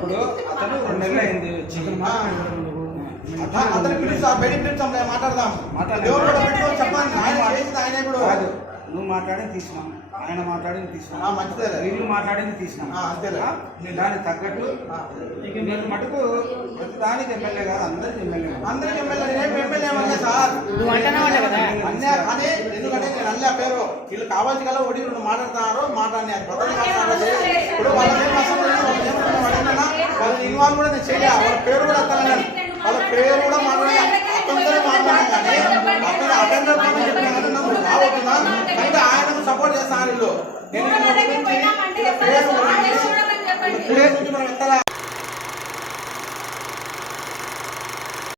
ఇప్పుడు అతను 2 నెలలు అయింది వచ్చి అతను పిలుస్తా బయటికి పిలుస్తాం మాట్లాడదాం ఎవరు కూడా పెట్టుకోవాలి చెప్పండి ఆయన చేసింది ఆయన ఇప్పుడు నువ్వు మాట్లాడింది తీసినాం ఆయన మాట్లాడింది తీసినాం మంచిదే వీళ్ళు మాట్లాడింది తీసినాం అంతేలే దానికి తగ్గట్టు నేను మటుకు దానికి ఎమ్మెల్యే కాదు అందరికి ఎమ్మెల్యే నేను ఎమ్మెల్యే ఏమన్నా సార్ అన్నే కానీ ఎందుకంటే నేను అల్లే పేరు వీళ్ళు కావాల్సి గల ఒకటి 2 మాట్లాడుతున్నారు ఇప్పుడు వాళ్ళ వాళ్ళ ఇన్వాల్వ్ కూడా నేను చేయలే వాళ్ళ పేరు కూడా వస్తాను వాళ్ళ పేరు కూడా మాట్లాడాలి అతనితో మాట్లాడాను కానీ అతను అటెండర్ పని చెప్పినా కానీ నాకు రాబోతున్నా అంటే ఆయనకు సపోర్ట్ చేస్తాను వీళ్ళు నేను